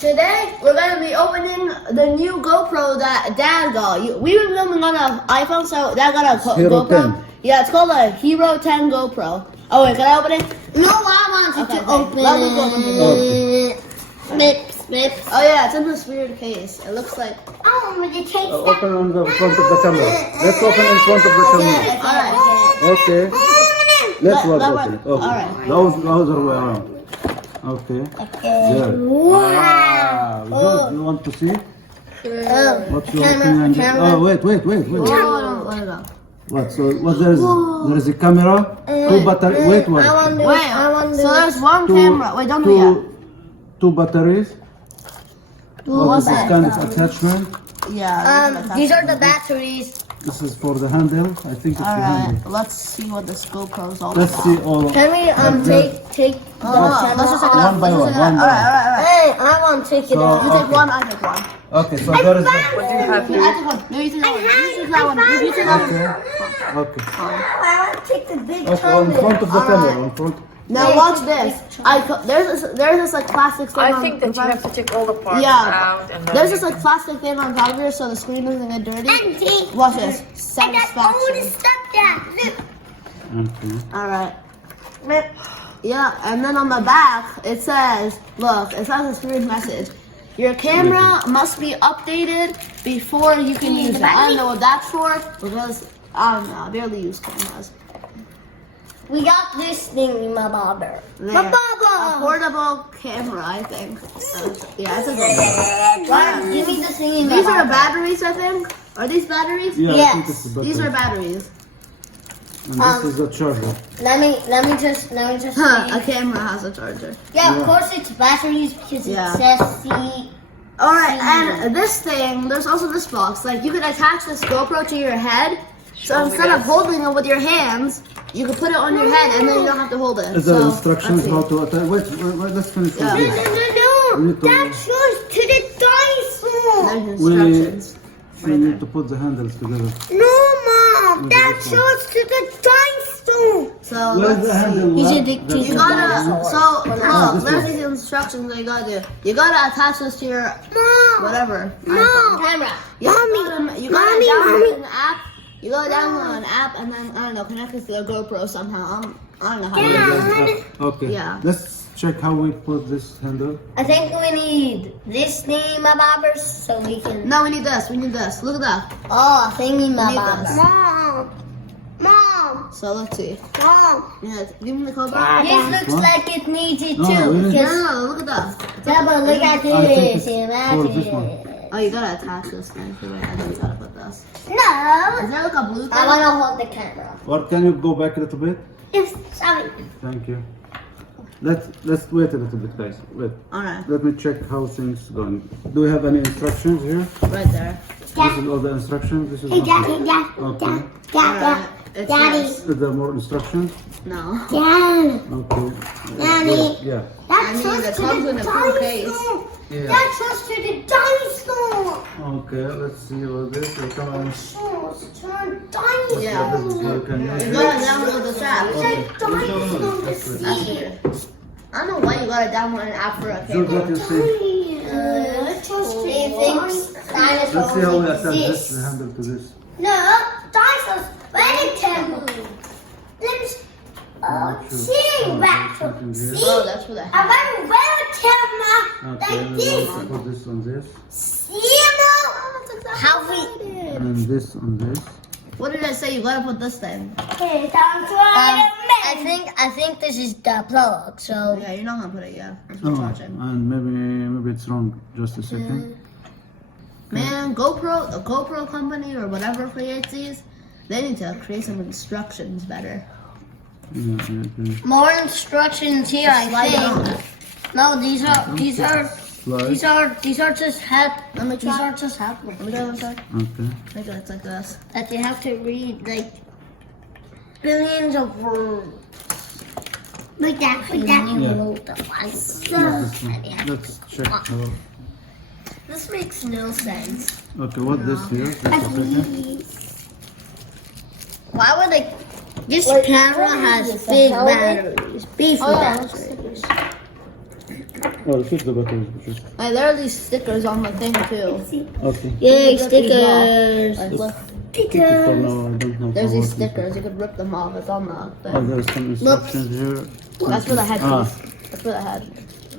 Today we're gonna be opening the new GoPro that Dad got. We were filming on an iPhone, so Dad got a Hero GoPro. 10. Yeah, it's called a Hero 10 GoPro. Oh wait, can I open it? No, I wanted to open Let me open it. Snips. Oh yeah, it's in this weird case. It looks like. I want to taste Open on the front of the camera. Let's open in front of the camera. Alright. Okay. Let's watch open it. Okay. Alright. Those are the way around. Okay. Good. Wow. Good. You want to see? What's your opinion? Oh, wait. Oh, let it go. What? So what there is? There is a camera. Two batteries. Wait. Wait. So there's one camera. Wait, don't do that. Two batteries. What is this kind of attachment? Yeah. These are the batteries. This is for the handle. I think it's the Alright, handle. let's see what this GoPro is all Let's about. see all. Can we take the Let's just take it off. One by one. Alright. Hey, I want to take it So, off. You take one, I take one. Okay, so there is. I take one. No, you take that one. You take that one. You take that one. Okay. I want to take the big Okay, on front of the camera. On front. Now watch this. There's this like plastic thing I on think the that you front. have to take all the parts Yeah. out and then There's this like plastic thing on top of here so the screen doesn't get dirty. Watch this. Satisfaction. Okay. Alright. Yeah, and then on the back it says, look, it says a screen message. Your camera must be updated before you can use it. I don't know what that's for because I don't know, I barely use cameras. We got this thing, my bobber. There. My A bobber. portable camera, I think. Yeah, it's a Give me the thing. These are batteries, I think. Are these batteries? Yeah, I Yes. think it's the These are battery. batteries. And this is the charger. Let me just Huh, a see. camera has a charger. Yeah, of course it's batteries because Yeah. it says C. Alright, and this thing, there's also this box. Like, you can attach this GoPro to your head. So instead of holding it with your hands, you can put it on your head and then you don't have to hold it. Is there So, instructions let's how see. to attach? Wait, let's finish with Yeah. this. No. We need to- That shows to the dinosaur. There's We instructions. we need to put the handles together. No, Mom. That shows to the dinosaur. So, Where's let's the see. handle? He's What? addicted That's You to the gotta, handle. so, this there's one. these instructions that you gotta do. You gotta attach this to your, Mom. whatever. Mom. Camera. You gotta Mommy. download an app. You gotta download an app and then, I don't know, connect it to the GoPro somehow. I don't know how to do it. Okay. Yeah. Let's check how we put this handle. I think we need this thing, my bobbers, so we can. No, we need this. Look at that. Oh, thingy, my We need bobbers. this. Mom. So let's see. Mom. Yeah, give me the code back. This looks like it needs it No, too. we didn't. No, Because no, no, look at that. yeah, but look at I think this. it's for this one. Imagine. Oh, you gotta attach this thing to it and then you gotta put this. Is No. there like a blue thing? I wanna hold the camera. Or can you go back a little bit? Yes, sorry. Thank you. Let's wait a little bit, guys. Wait. Alright, Let me check how things going. Do we have any instructions here? right there. This is all the instructions. This is Hey, nothing. Daddy. Alright, it's Daddy. yours. Is there more instructions? No. Daddy. Okay. Daddy. Yeah. I mean, it comes in a cool case. Yeah. That shows to the dinosaur. Okay. Let's see what this is. Come on. Shows to the dinosaur. Yeah. This is working. You gotta download the app. Okay. Dinosaur. That's good. That's weird. I don't know why you gotta download an app for a George, camera. what you see? It shows to the dinosaur. Let's see how we attach this the handle to this. No, dinosaurs. Very terrible. Let's see, Rachel. See, Oh, that's for the a very well camera Okay. like We're this. going to put this on this, See, how we. and this on this. What did I say? You gotta put this thing. I think this is the plug. So Yeah, you're not gonna put it yet. It's Oh, charging. and maybe it's wrong. Just a second. Man, GoPro, the GoPro company or whatever creates these, they need to create some instructions better. Yeah. more instructions here. I Slide it on. think. No, these are just help. Let me These try. are just help. Let me go inside. Okay. Make it like this. That you have to read like billions of words. Like that. Let's check how. This makes no sense. Okay, what this here? Just a second. Why would like this camera has big batteries, beefy batteries. Oh, keep the batteries. Butcher. Like, there are these stickers on the thing too. Okay. Yay, You could rip these stickers. off. Like, look, Keep it for now. I don't know. there's for these what stickers. You could rip them off. It's on the Oh, thing. there's some instructions here. That's for the headpiece. Ah, That's for the head.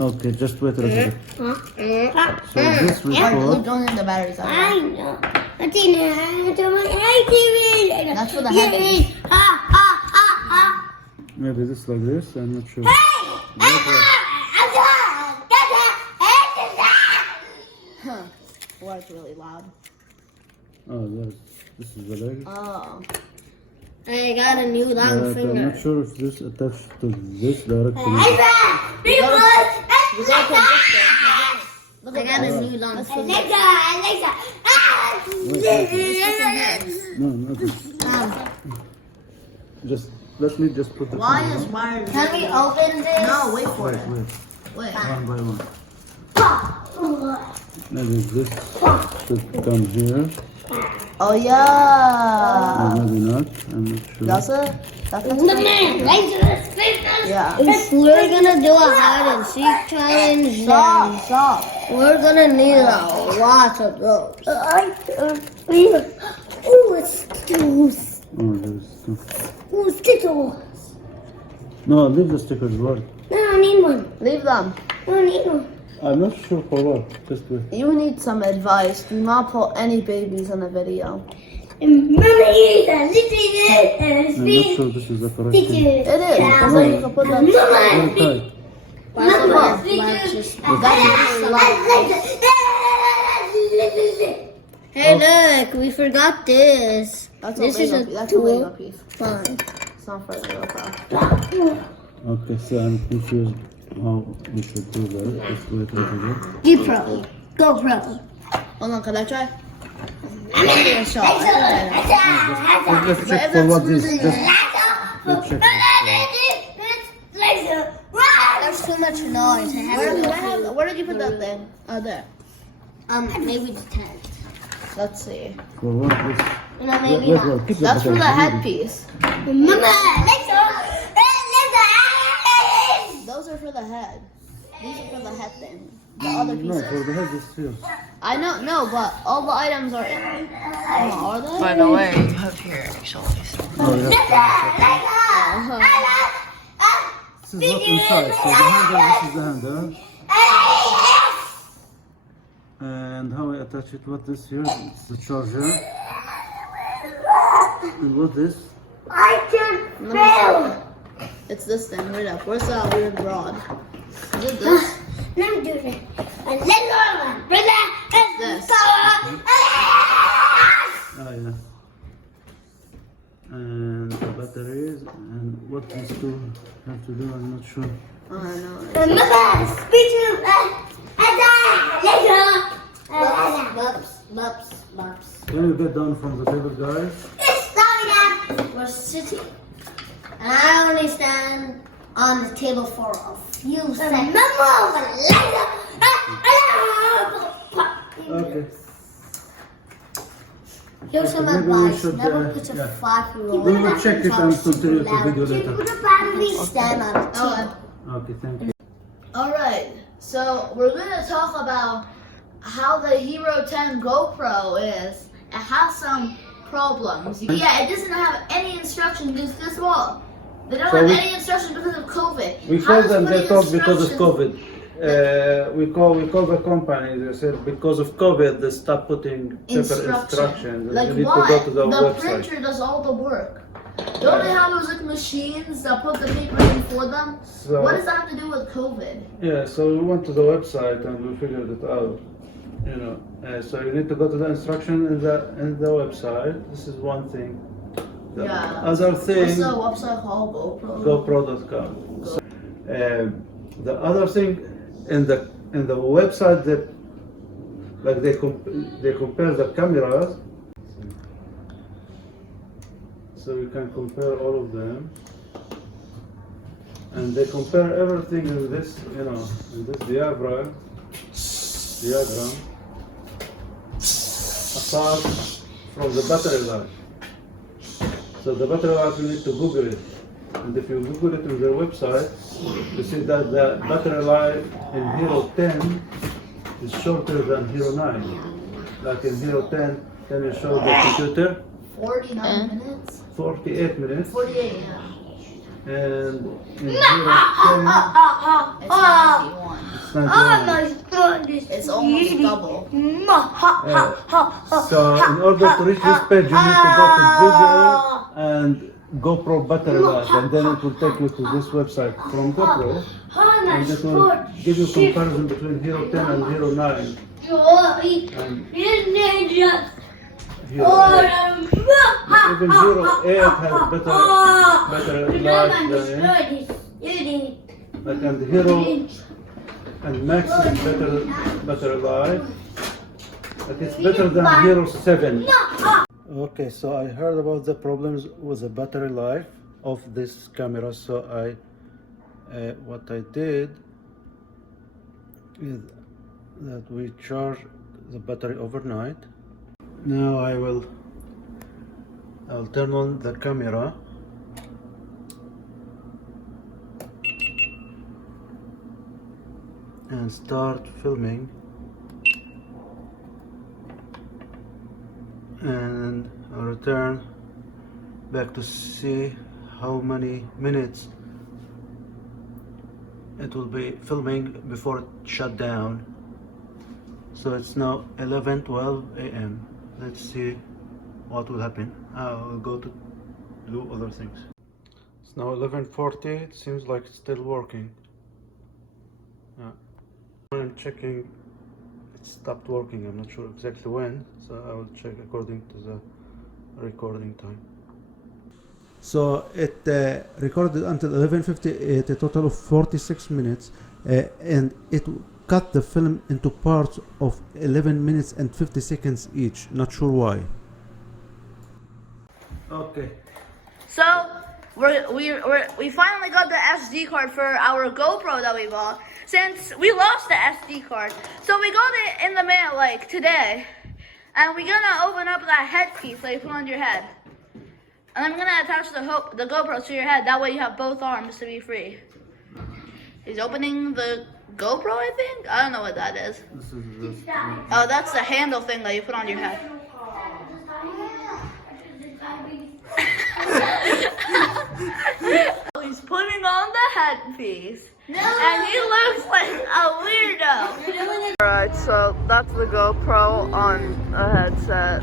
okay. Just wait a little bit. So this Alright, report. don't need the batteries out. I know. I didn't have to my That's for the headpiece. Maybe this like this. I'm not sure. Huh. Well, it's really loud. Oh, this is the leg. Oh. I got a new long I'm finger. not sure if this attached to this directly. You gotta put this there. Look I at got that. a new long That's finger. No, not this. Just let me just put the. Why camera is on. wires? Can we open this? No, wait for Wait, it. wait. Wait. One by one. Maybe this should come here. Oh Or yeah. maybe not. I'm not sure. That's it. That's Yeah. If we're gonna do a hide and seek challenge, Stop. Stop. then we're gonna need a lot of those. Stickles. Oh, there's two. Stickles. No, leave the stickers. What? No, I need one. Leave them. I need one. I'm not sure for what. Just wait. You need some advice. Do not put any babies in a video. I'm not sure this is the correct thing. It is. Because then you can put them. Very tight. Hey, look, we forgot this. That's This a is Lego a piece. That's a Lego tool. piece. Fine. It's not for the GoPro. Okay, so I'm confused how we should do that. Let's wait a little bit. GoPro. Hold on, can I try? Give me a shot. I can try. Let's But check if for that's what this. losing Just it- let's check. There's too much noise. Where did you put that thing? Oh, there. Maybe the tent. Let's see. For what this. No, Wait, maybe wait, not. wait. Keep That's for the batteries. headpiece. Those are for the head. These are for the head thing. The other No, pieces. for the head is here. I know, no, but all the items are in. Oh, are they? By the way, you have here actually. Oh, yeah. Uh-huh. This is not inside. So the handle, this is the handle. And how I attach it, what this here? It's the charger. And what this? It's this thing, right up. Where's that weird rod? Is it this? Let me do this. This. Ah, yeah. And the batteries. And what these two have to do, I'm not sure. Oh, I know. Can you get down from the table, guys? We're sitting. And I only stand on the table for a few seconds. Okay. Here's some Maybe we advice. should, Never put a yeah. 5-year-old We will check it and continue the video later. Stand on the table. Okay, thank you. Alright, so we're going to talk about how the Hero 10 GoPro is. It has some problems. Yeah, it doesn't have any instructions. It's this small. They don't So have we- any instructions because of COVID. We How called does them putting they told because of instructions- COVID. We call the company. They said because of COVID they stopped putting paper instructions. Like You need what? to go to the website. Printer does all the work. Don't they have those like machines that put the paper in for them? So What does that have to do with COVID? yeah, so we went to the website and we figured it out. You know, so you need to go to the instruction in the website. This is one thing. The Yeah. other What's thing. the website called? GoPro? GoPro.com. So, the other thing in the website that like they compare the cameras, so you can compare all of them, and they compare everything in this in this diagram apart from the battery life. So the battery life you need to Google it. And if you Google it on their website, You see that the battery life in Hero 10 is shorter than Hero 9. Like in Hero 10, can you show the computer? 49 minutes? 48 minutes. 48, yeah. And in Hero 10, It's 91. it's 91. It's almost double. So in order to reach this page, you need to go to Google and GoPro battery life, and then it will take you to this website from GoPro, and it will give you comparison between Hero 10 and Hero 9. And Hero 8. Even Hero 8 has better life than it. Like and Hero and Max is better life. Like it's better than Hero 7. Okay, so I heard about the problems with the battery life of this camera, so what I did is that we charge the battery overnight. Now I'll turn on the camera and start filming. And I'll return back to see how many minutes it will be filming before it shut down. So it's now 11:12 a.m. Let's see what will happen. I'll go to do other things. It's now 11:40. It seems like it's still working. I'm checking. Stopped working. I'm not sure exactly when, so I will check according to the recording time. So it recorded until 11:58, a total of 46 minutes, and it cut the film into parts of 11 minutes and 50 seconds each. Not sure why. Okay. So we finally got the SD card for our GoPro that we bought, since we lost the SD card. So we got it in the mail like today, and we're gonna open up that headpiece that you put on your head, and I'm gonna attach the GoPro to your head. That way you have both arms to be free. He's opening the GoPro, I think. I don't know what that is. Oh, that's the handle thing that you put on your head. He's putting on the headpiece, and he looks like a weirdo. Alright, so that's the GoPro on a headset.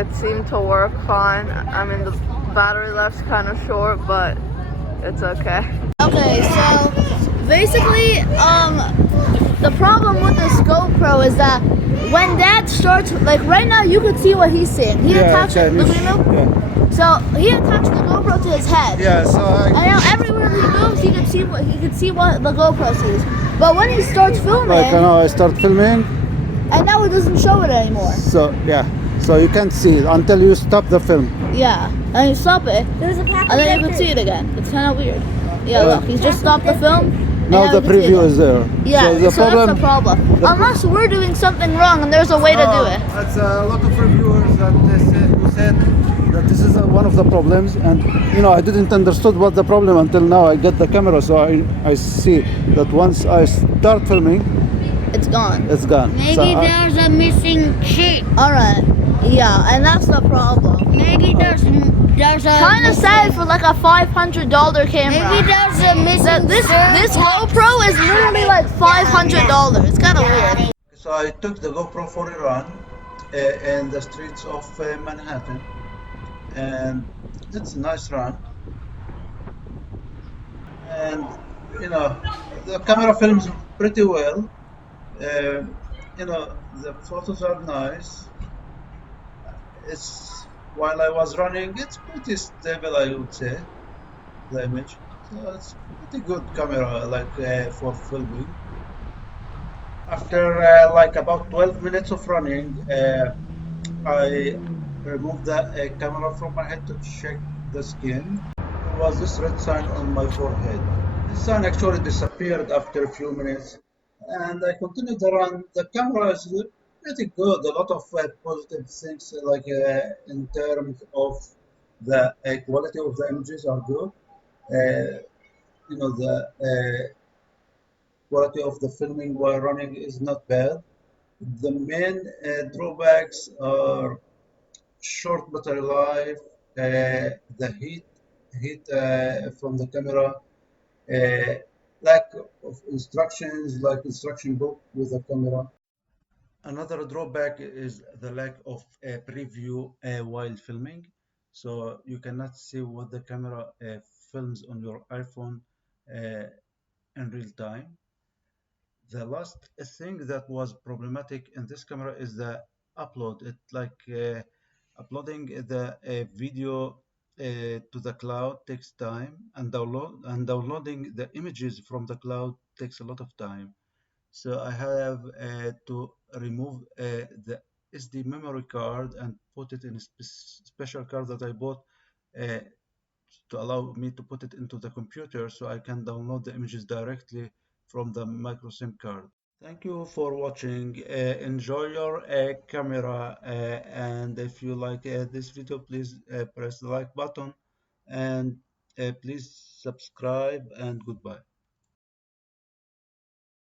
It seemed to work fine. I mean, the battery life's kind of short, but it's okay. Okay, so basically, the problem with this GoPro is that when Dad starts, like right now, you can see what he's seeing. He attached it. Look at him. Yeah. So he attached the GoPro to his head. Yeah. So And now everywhere he moves, he can see what the GoPro sees. But when he starts filming, like now I start filming. and now it doesn't show it anymore. So yeah. So you can't see it until you stop the film. Yeah, and you stop it, There's a pack and then you can see it again. It's kind of weird. Yeah, look, he's just stopped the film. and Now the you can see it preview again. is there. Yeah, So the so that's the problem. Unless we're doing something wrong and there's a way to do it. That's a lot of reviewers that who said that this is one of the problems, and I didn't understood what the problem until now. I get the camera, so I see that once I start filming, It's gone. it's gone. Maybe there's a missing chip. All right. Yeah, and that's the problem. Maybe there's a Kind of sad for like a $500 camera. maybe there's a missing This GoPro is literally like $500. It's kind of weird. So I took the GoPro for a run in the streets of Manhattan, and it's a nice run. And the camera films pretty well. The photos are nice. While I was running, it's pretty stable, I would say, the image. So it's pretty good camera, like for filming. After like about 12 minutes of running, I removed the camera from my head to check the skin. There was this red sign on my forehead. This sign actually disappeared after a few minutes, and I continued to run. The camera is pretty good. A lot of positive things, like in terms of the quality of the images are good. the quality of the filming while running is not bad. The main drawbacks are short battery life, the heat from the camera, lack of instructions like instruction book with the camera. Another drawback is the lack of a preview while filming. So you cannot see what the camera films on your iPhone uh, in real time. The last thing that was problematic in this camera is the upload. It like uploading the video to the cloud takes time, and downloading the images from the cloud takes a lot of time. So I have to remove the SD memory card and put it in a special card that I bought uh, to allow me to put it into the computer so I can download the images directly from the micro SIM card. Thank you for watching. Enjoy your camera, and if you like this video, please press the like button and please subscribe, and goodbye.